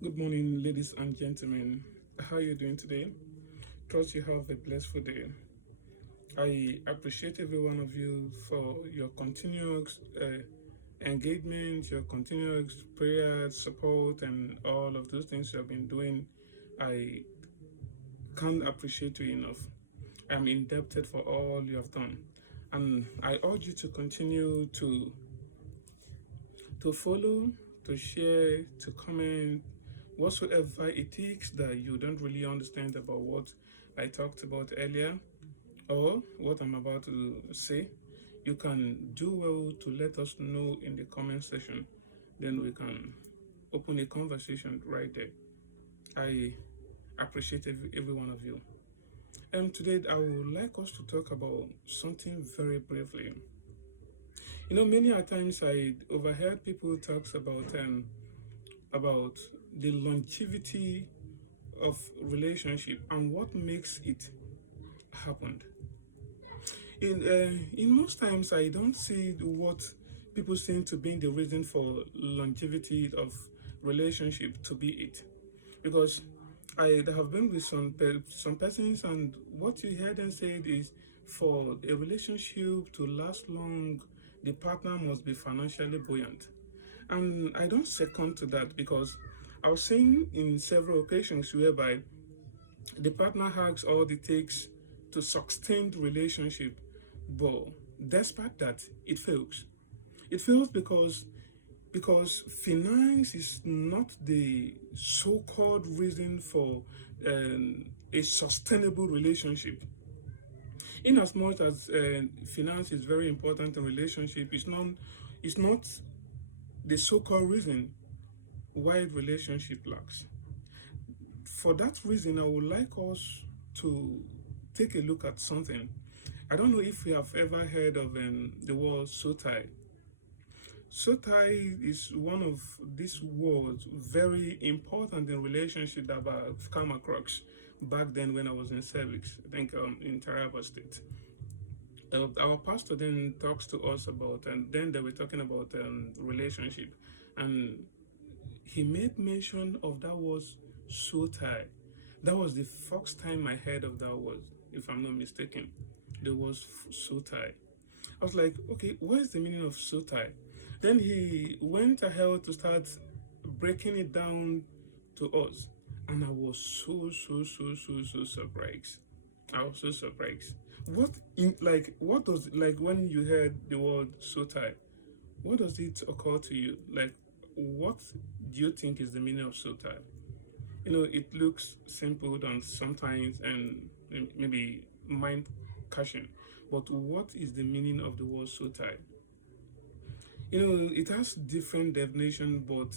Good morning, ladies and gentlemen. How are you doing today? Trust you have a blissful day. I appreciate every one of you for your continuous engagement, your continuous prayer, support, and all of those things you have been doing. I can't appreciate you enough. I'm indebted for all you have done. And I urge you to continue to follow, to share, to comment, whatsoever it takes that you don't really understand about what I talked about earlier or what I'm about to say. You can do well to let us know in the comment section. Then we can open a conversation right there. I appreciate every one of you. And today I would like us to talk about something very briefly. Many a times I overheard people talks about the longevity of relationship and what makes it happen. In most times, I don't see what people seem to be the reason for longevity of relationship to be it, because I have been with some persons, and what you hear them say is for a relationship to last long, the partner must be financially buoyant. And I don't second to that, because I was seeing in several occasions whereby the partner has all it takes to sustain the relationship, but despite that, it fails. It fails because finance is not the so-called reason for a sustainable relationship. In as much as finance is very important in relationship, it's not the so-called reason why relationship lacks. For that reason, I would like us to take a look at something. I don't know if we have ever heard of the word sotai. Sotai is one of these words very important in relationship that I've come across back then when I was in service, I think in Taraba State. Our pastor then talks to us about, and then they were talking about relationship, and he made mention of that word sotai. That was the first time I heard of that word, if I'm not mistaken. The word sotai. I was like, okay, what is the meaning of sotai? Then he went ahead to start breaking it down to us. And I was so surprised. I was so surprised. What does, like, when you heard the word sotai, what does it occur to you? Like, what do you think is the meaning of sotai? It looks simple and sometimes and maybe mind catching, but what is the meaning of the word sotai? It has different definition, but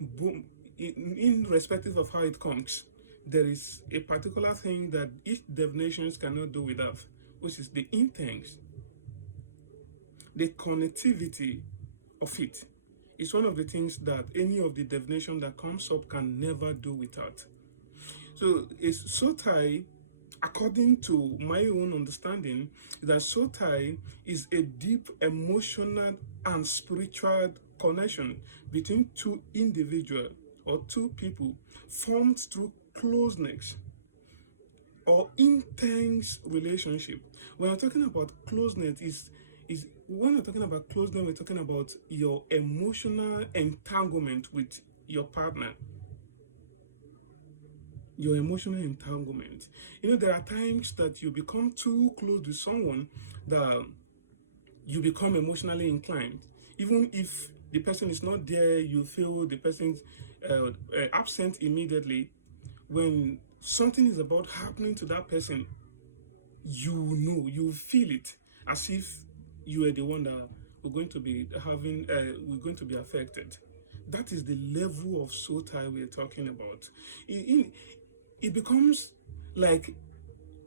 boom, in respective of how it comes, there is a particular thing that each definitions cannot do without, which is the intent, the connectivity of it. It's one of the things that any of the definition that comes up can never do without. So it's sotai, according to my own understanding, that sotai is a deep emotional and spiritual connection between two individuals or two people formed through closeness or intense relationship. When we're talking about closeness, is when we're talking about closeness, we're talking about your emotional entanglement with your partner, your emotional entanglement. There are times that you become too close to someone that you become emotionally inclined. Even if the person is not there, you feel the person's absent immediately. When something is about happening to that person, you feel it as if you are the one that we're going to be affected. That is the level of soul tie we're talking about. It becomes like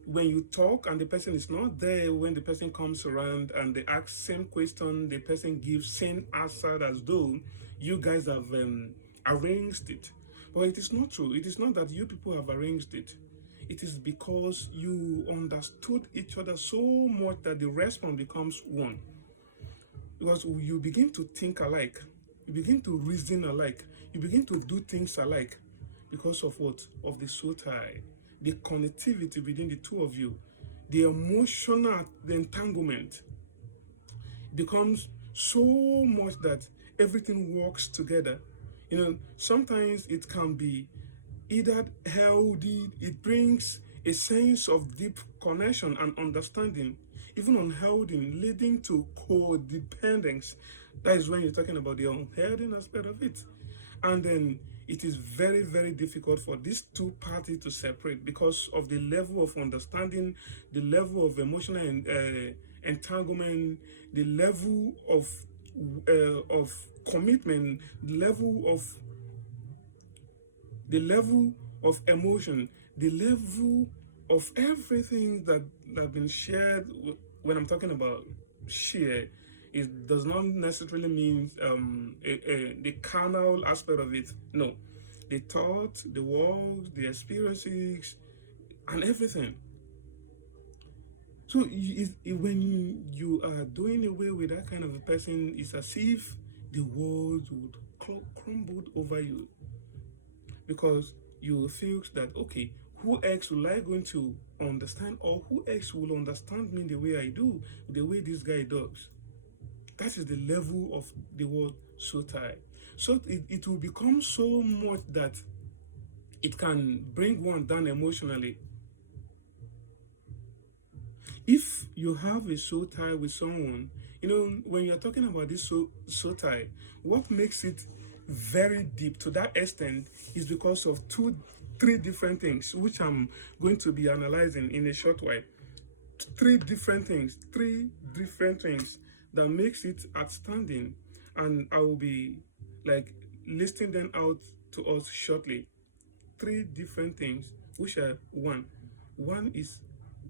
when you talk and the person is not there, when the person comes around and they ask same question, the person gives same answer as though you guys have arranged it. But it is not true. It is not that you people have arranged it. It is because you understood each other so much that the response becomes one. Because you begin to think alike, you begin to reason alike, you begin to do things alike. because of what? Of the soul tie, the connectivity between the two of you, the emotional entanglement becomes so much that everything works together. Sometimes it can be either healthy, it brings a sense of deep connection and understanding, even unhealthy, leading to codependence. That is when you're talking about the unhealthy aspect of it. And then it is very, very difficult for these two parties to separate because of the level of understanding, the level of emotional entanglement, the level of commitment, the level of emotion, the level of everything that have been shared. When I'm talking about share, it does not necessarily mean the carnal aspect of it. No, the thoughts, the words, the experiences, and everything. So when you are doing away with that kind of a person, it's as if the world would crumble over you, because you feel that, okay, who else will I going to understand, or who else will understand me the way I do, the way this guy does? That is the level of the word soul tie. So it will become so much that it can bring one down emotionally. If you have a soul tie with someone, when you're talking about this soul tie, what makes it very deep to that extent is because of three different things, which I'm going to be analyzing in a short while. Three different things that makes it outstanding, and I will be like listing them out to us shortly. Three different things, which are one is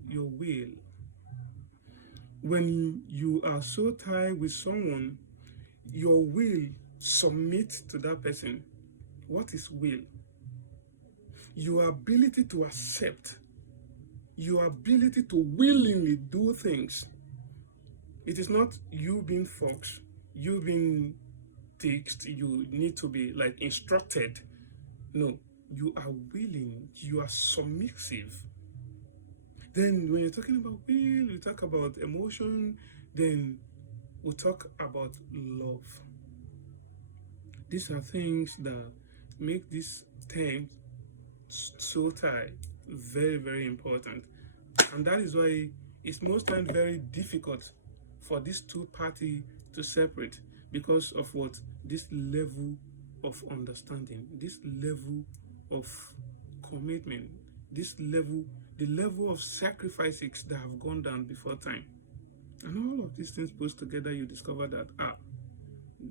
your will. When you are so tied with someone, your will submit to that person. What is will? Your ability to accept, your ability to willingly do things. It is not you being forced, you being teached, you need to be like instructed. No, you are willing, you are submissive. Then when you're talking about will, you talk about emotion, then we'll talk about love. These are things that make this term soul tie very, very important. And that is why it's most times very difficult for these two parties to separate, because of what? This level of understanding, this level of commitment, the level of sacrifices that have gone down before time. And all of these things put together, you discover that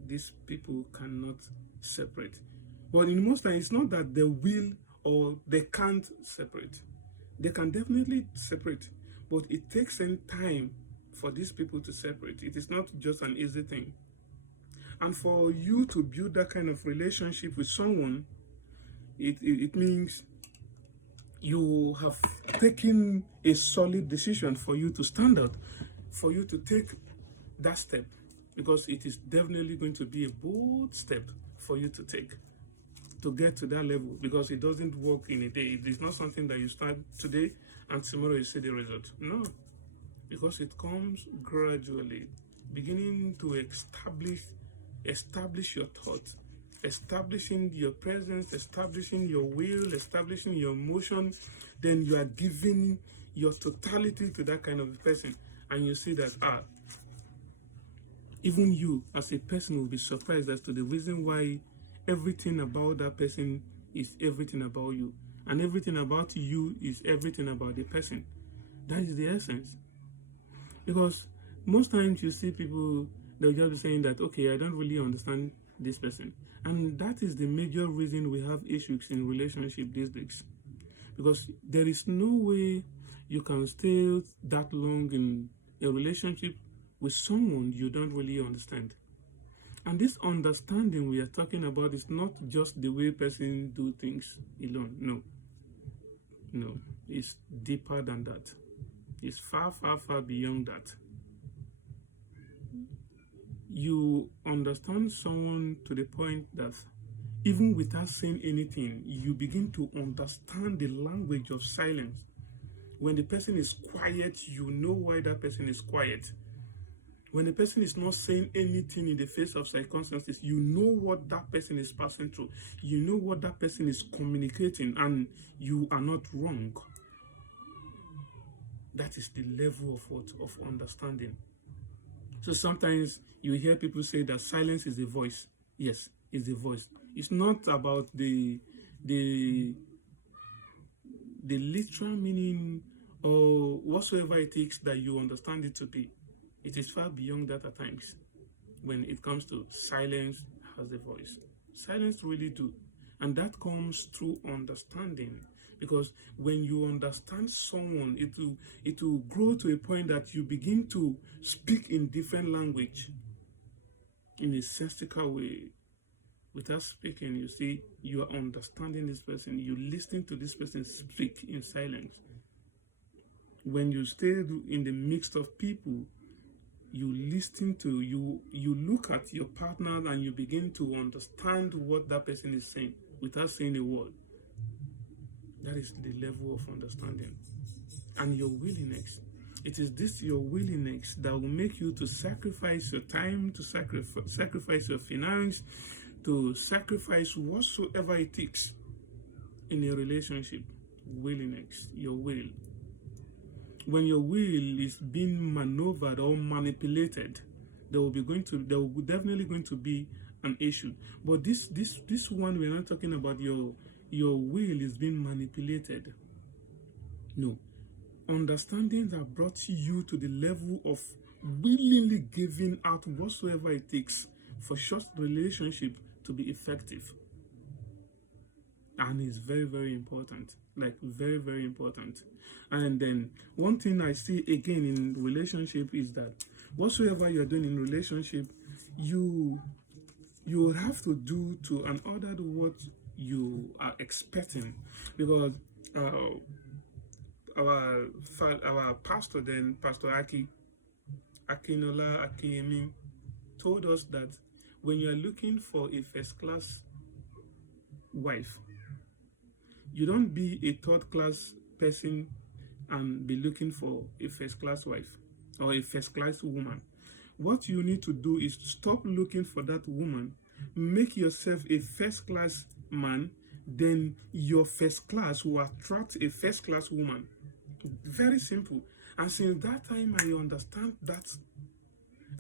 these people cannot separate. But in most times, it's not that they will or they can't separate. They can definitely separate, but it takes some time for these people to separate. It is not just an easy thing. And for you to build that kind of relationship with someone, it means you have taken a solid decision for you to stand out, for you to take that step, because it is definitely going to be a bold step for you to take to get to that level, because it doesn't work in a day. It is not something that you start today and tomorrow you see the result. No, because it comes gradually, beginning to establish your thoughts, establishing your presence, establishing your will, establishing your emotion. Then you are giving your totality to that kind of person, and you see that even you as a person will be surprised as to the reason why everything about that person is everything about you, and everything about you is everything about the person. That is the essence. Because most times you see people, they'll just be saying that, okay, I don't really understand this person. And that is the major reason we have issues in relationship these days. Because there is no way you can stay that long in a relationship with someone you don't really understand. And this understanding we are talking about is not just the way person do things alone. No, it's deeper than that. It's far, far, far beyond that. You understand someone to the point that even without saying anything, you begin to understand the language of silence. When the person is quiet, you know why that person is quiet. When the person is not saying anything in the face of circumstances, you know what that person is passing through. You know what that person is communicating, and you are not wrong. That is the level of what? Of understanding. So sometimes you hear people say that silence is a voice. Yes, it's a voice. It's not about the literal meaning or whatsoever it takes that you understand it to be. It is far beyond that at times. When it comes to silence has a voice. Silence really do. And that comes through understanding. Because when you understand someone, it will grow to a point that you begin to speak in different language in a sensical way. Without speaking, you see, you are understanding this person. You listen to this person speak in silence. When you stay in the midst of people, you listen to, you look at your partner and you begin to understand what that person is saying without saying a word. That is the level of understanding. And your willingness. It is this your willingness that will make you to sacrifice your time, to sacrifice your finance, to sacrifice whatsoever it takes in a relationship. Willingness, your will. When your will is being maneuvered or manipulated, there will definitely going to be an issue. But this one, we're not talking about your will is being manipulated. No. Understanding that brought you to the level of willingly giving out whatsoever it takes for such relationship to be effective. And it's very, very important. Like very, very important. And then one thing I see again in relationship is that whatsoever you're doing in relationship, you have to do to an order to what you are expecting. Because our pastor then, Pastor Akinola Akiyemi, told us that when you are looking for a first class wife, you don't be a third class person and be looking for a first class wife or a first class woman. What you need to do is stop looking for that woman, make yourself a first class man, then your first class will attract a first class woman. Very simple. And since that time I understand that,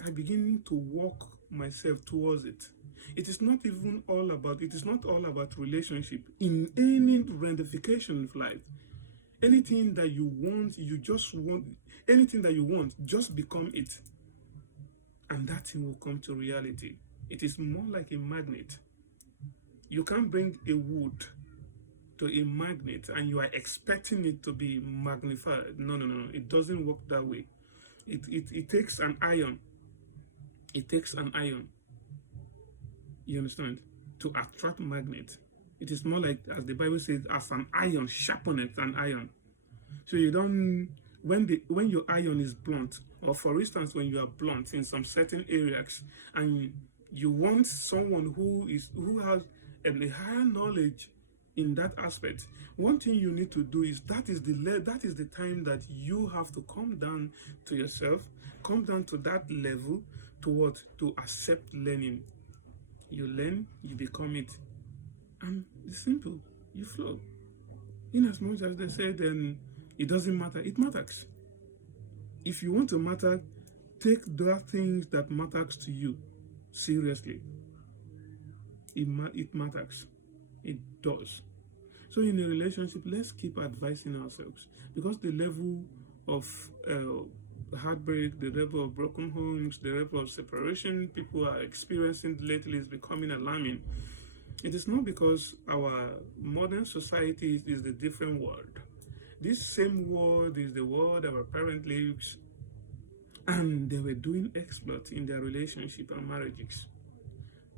I begin to walk myself towards it. It is not all about relationship. In any ramification of life, anything that you want, anything that you want, just become it. And that thing will come to reality. It is more like a magnet. You can't bring a wood to a magnet and you are expecting it to be magnified. No. It doesn't work that way. It takes an iron. It takes an iron. You understand? To attract magnet. It is more like, as the Bible says, as an iron sharpeneth an iron. So you don't, when your iron is blunt, or for instance, when you are blunt in some certain areas, and you want someone who has a higher knowledge in that aspect, one thing you need to do is that is the time that you have to come down to yourself, come down to that level to accept learning. You learn, you become it, and it's simple. You flow. In as much as they say, then it doesn't matter. It matters. If you want to matter, take the things that matters to you seriously. It matters. It does. So in a relationship, let's keep advising ourselves, because the level of heartbreak, the level of broken homes, the level of separation people are experiencing lately is becoming alarming. It is not because our modern society is the different world. This same world is the world our parents lives, and they were doing exploits in their relationship and marriages.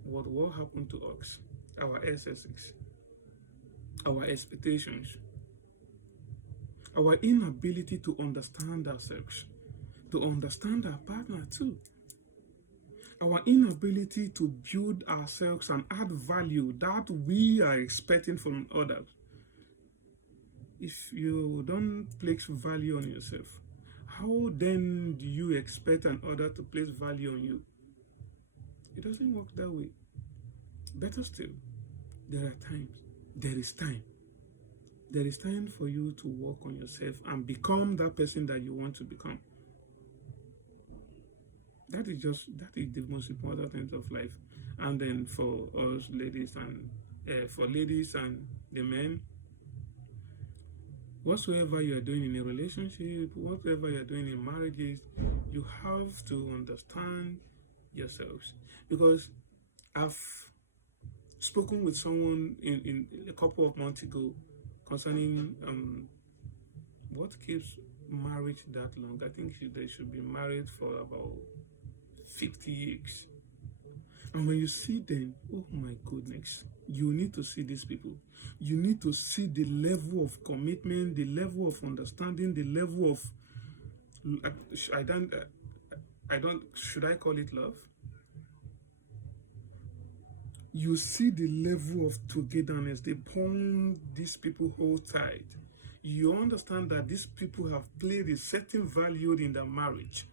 What happened to us? Our SSX, our expectations, our inability to understand ourselves, to understand our partner too. Our inability to build ourselves and add value that we are expecting from others. If you don't place value on yourself, how then do you expect an other to place value on you? It doesn't work that way. Better still, there are times, there is time. There is time for you to work on yourself and become that person that you want to become. That is the most important thing of life. And then for us ladies and for ladies and the men, whatsoever you are doing in a relationship, whatever you are doing in marriages, you have to understand yourselves. Because I've spoken with someone in a couple of months ago concerning what keeps marriage that long. I think they should be married for about 50 years. And when you see them, oh my goodness, you need to see these people. You need to see the level of commitment, the level of understanding, the level of should I call it love? You see the level of togetherness. They bond these people hold tight. You understand that these people have played a certain value in their marriage.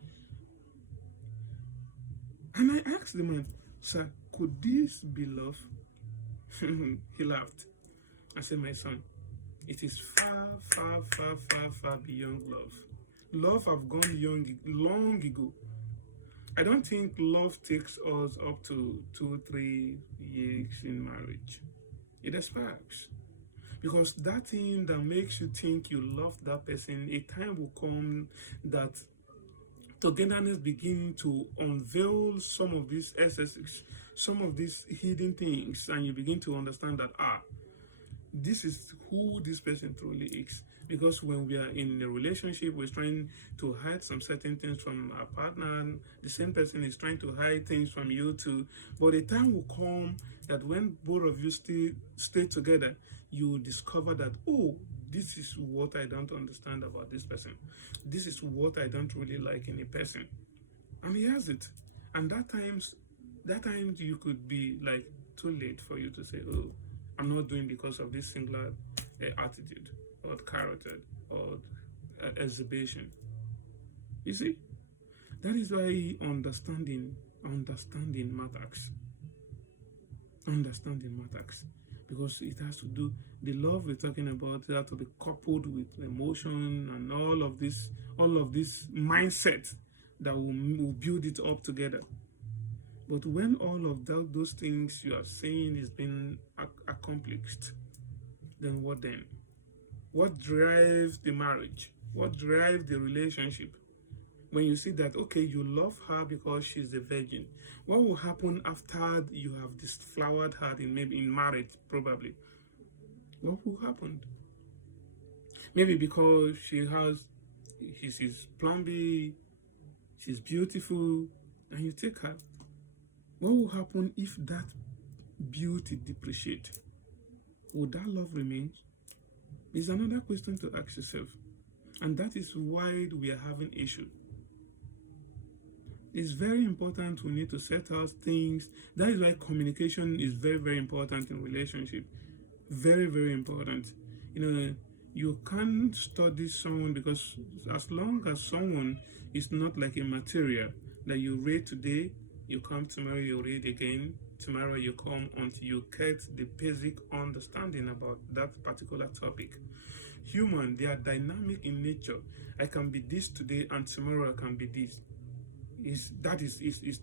And I asked the man, sir, could this be love? He laughed. I said, my son, it is far, far, far, far, far beyond love. Love have gone young long ago. I don't think love takes us up to 2-3 years in marriage. It expires. Because that thing that makes you think you love that person, a time will come that togetherness begin to unveil some of these excesses, some of these hidden things, and you begin to understand that this is who this person truly is. Because when we are in a relationship, we're trying to hide some certain things from our partner, and the same person is trying to hide things from you too. But a time will come that when both of you stay together, you will discover that, oh, this is what I don't understand about this person. This is what I don't really like in a person. And he has it. And that times you could be like too late for you to say, oh, I'm not doing because of this singular attitude or character or exhibition. You see, that is why understanding matters. Understanding matters, because it has to do, the love we're talking about, it has to be coupled with emotion and all of this mindset that will build it up together. But when all of those things you are saying is being accomplished, then what then? What drives the marriage? What drives the relationship? When you see that, okay, you love her because she's a virgin, what will happen after you have deflowered her maybe in marriage, probably? What will happen? Maybe because she's plumpy, she's beautiful, and you take her. What will happen if that beauty depreciates? Will that love remain? Is another question to ask yourself. And that is why we are having issue. It's very important. We need to set out things. That is why communication is very, very important in relationship. Very, very important. You can't study someone, because as long as someone is not like a material that you read today, you come tomorrow, you read again, tomorrow you come, until you get the basic understanding about that particular topic. Human, they are dynamic in nature. I can be this today and tomorrow I can be this. It's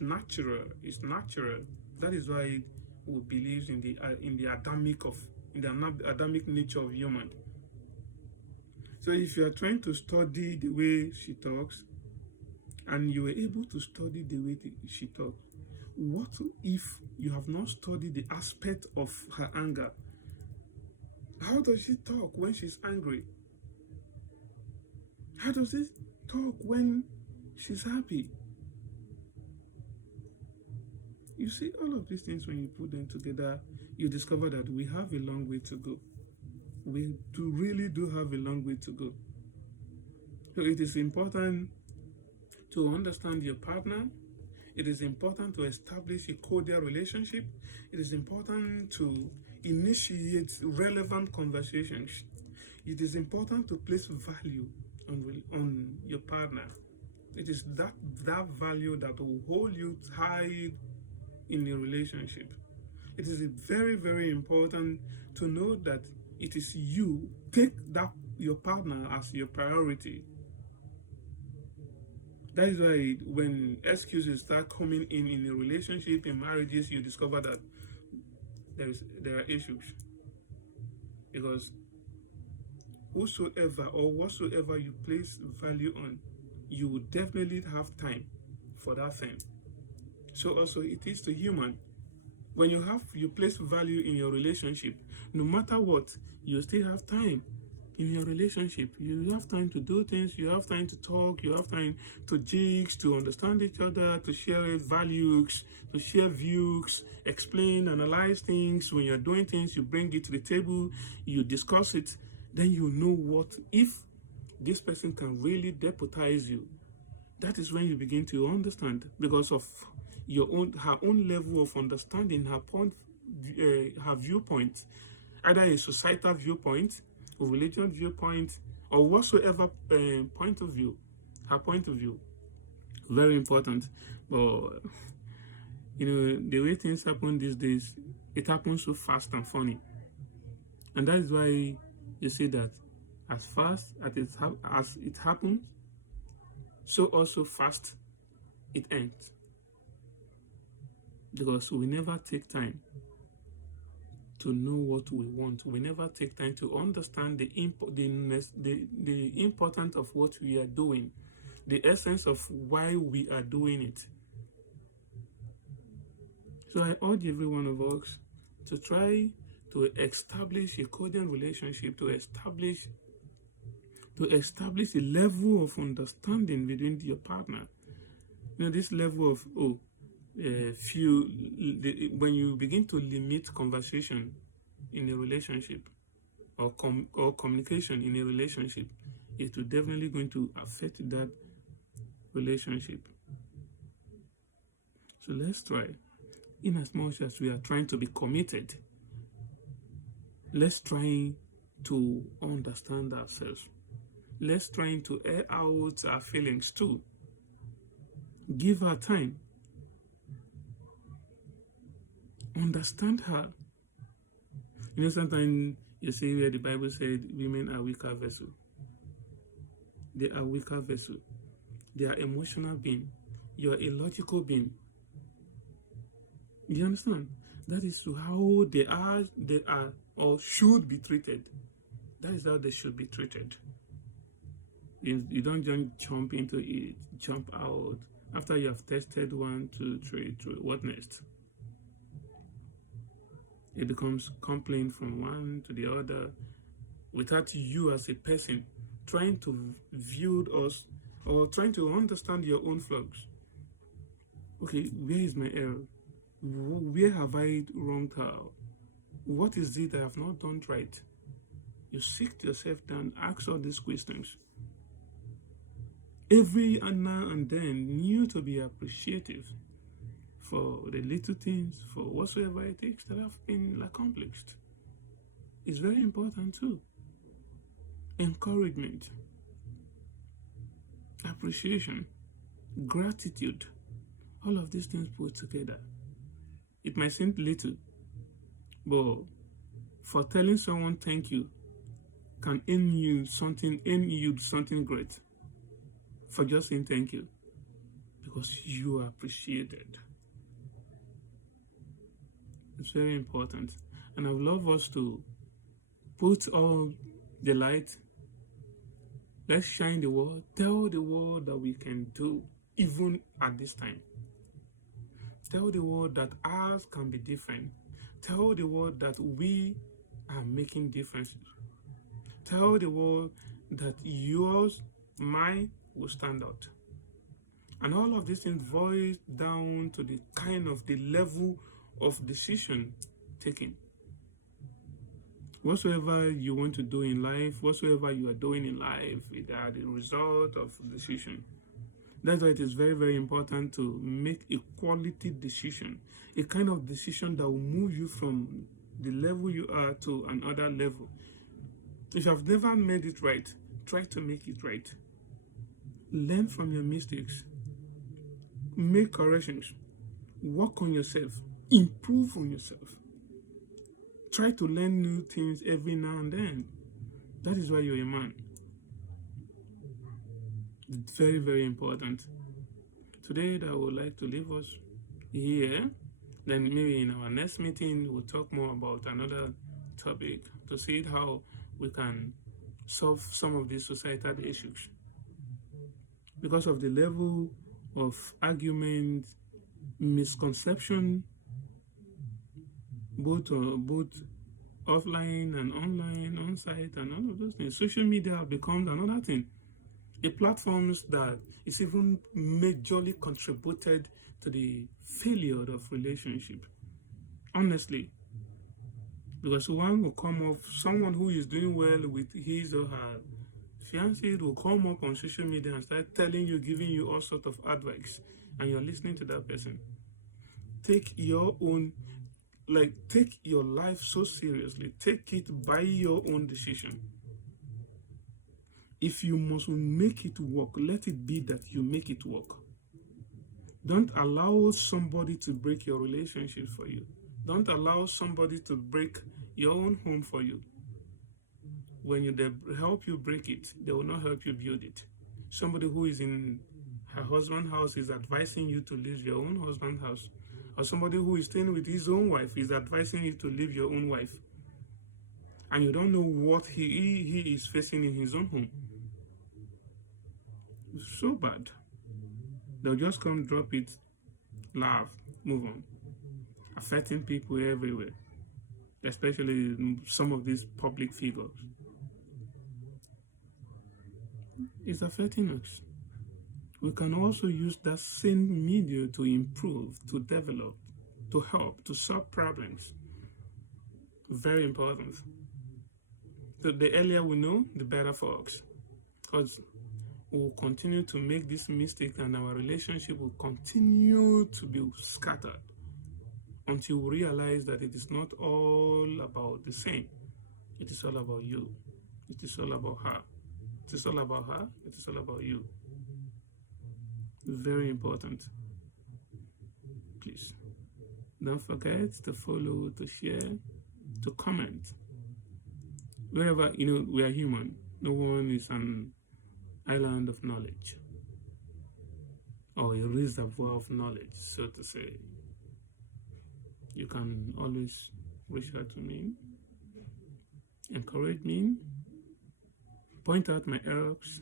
natural. It's natural. That is why we believe in the Adamic nature of human. So if you are trying to study the way she talks, and you were able to study the way she talks, what if you have not studied the aspect of her anger? How does she talk when she's angry? How does she talk when she's happy? You see, all of these things, when you put them together, you discover that we have a long way to go. We really do have a long way to go. So it is important to understand your partner. It is important to establish a cordial relationship. It is important to initiate relevant conversations. It is important to place value on your partner. It is that value that will hold you high in a relationship. It is very, very important to know that it is you. Take that your partner as your priority. That is why when excuses start coming in a relationship, in marriages, you discover that there are issues. Because whosoever or whatsoever you place value on, you will definitely have time for that thing. So also it is to human. When you place value in your relationship, no matter what, you still have time in your relationship. You have time to do things, you have time to talk, you have time to jigs, to understand each other, to share values, to share views, explain, analyze things. When you're doing things, you bring it to the table, you discuss it, then you know what, if this person can really deputize you. That is when you begin to understand, because of her own level of understanding, her viewpoint, either a societal viewpoint, a religious viewpoint, or whatsoever point of view, her point of view. Very important. But the way things happen these days, it happens so fast and funny, and that is why you see that as fast as it happens, so also fast it ends. Because we never take time to know what we want. We never take time to understand the importance of what we are doing, the essence of why we are doing it. So I urge every one of us to try to establish a cordial relationship, to establish a level of understanding between your partner. This level of when you begin to limit conversation in a relationship or communication in a relationship, it will definitely going to affect that relationship. So let's try, in as much as we are trying to be committed, let's try to understand ourselves. Let's try to air out our feelings too. Give her time. Understand her. Sometimes you see where the Bible said women are weaker vessels. They are weaker vessels. They are emotional beings. You are a logical being. You understand? That is how they are or should be treated. That is how they should be treated. You don't just jump into it, jump out after you have tested 1, 2, 3. What next? It becomes complaint from one to the other, without you as a person trying to view us or trying to understand your own flaws. Okay, where is my error? Where have I wronged her? What is it I have not done right? You seek yourself down, ask all these questions. Every now and then, you to be appreciative for the little things, for whatsoever it takes that have been accomplished. It's very important too. Encouragement, appreciation, gratitude, all of these things put together. It might seem little, but for telling someone thank you can earn you something great. For just saying thank you, because you are appreciated. It's very important. And I would love us to put all the light. Let's shine the world. Tell the world that we can do, even at this time. Tell the world that ours can be different. Tell the world that we are making differences. Tell the world that yours, mine, will stand out. And all of these things boils down to the level of decision taking. Whatsoever you want to do in life, whatsoever you are doing in life, it are the result of decision. That's why it is very, very important to make a quality decision, a kind of decision that will move you from the level you are to another level. If you have never made it right, try to make it right. Learn from your mistakes, make corrections, work on yourself, improve on yourself. Try to learn new things every now and then. That is why you're a man. It's very, very important. Today, I would like to leave us here. Then maybe in our next meeting, we'll talk more about another topic to see how we can solve some of these societal issues. Because of the level of argument, misconception, both offline and online, on-site, and all of those things, social media have become another thing. The platforms that is even majorly contributed to the failure of relationship. Honestly, because one will come up, someone who is doing well with his or her fiancé will come up on social media and start telling you, giving you all sorts of advice, and you're listening to that person. Take your own, take your life so seriously. Take it by your own decision. If you must make it work, let it be that you make it work. Don't allow somebody to break your relationship for you. Don't allow somebody to break your own home for you. When they help you break it, they will not help you build it. Somebody who is in her husband's house is advising you to leave your own husband's house. Or somebody who is staying with his own wife is advising you to leave your own wife. And you don't know what he is facing in his own home. It's so bad. They'll just come, drop it, laugh, move on. Affecting people everywhere, especially some of these public figures. It's affecting us. We can also use that same media to improve, to develop, to help, to solve problems. Very important. So the earlier we know, the better for us. Because we'll continue to make this mistake and our relationship will continue to be scattered until we realize that it is not all about the same. It is all about you. It is all about her. It is all about her. It is all about you. Very important. Please don't forget to follow, to share, to comment. Wherever, we are human. No one is an island of knowledge or a reservoir of knowledge, so to say. You can always reach out to me, encourage me, point out my errors,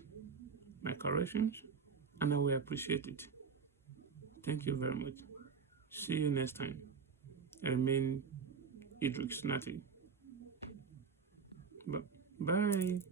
my corrections, and I will appreciate it. Thank you very much. See you next time. I remain Idris Nati. Bye.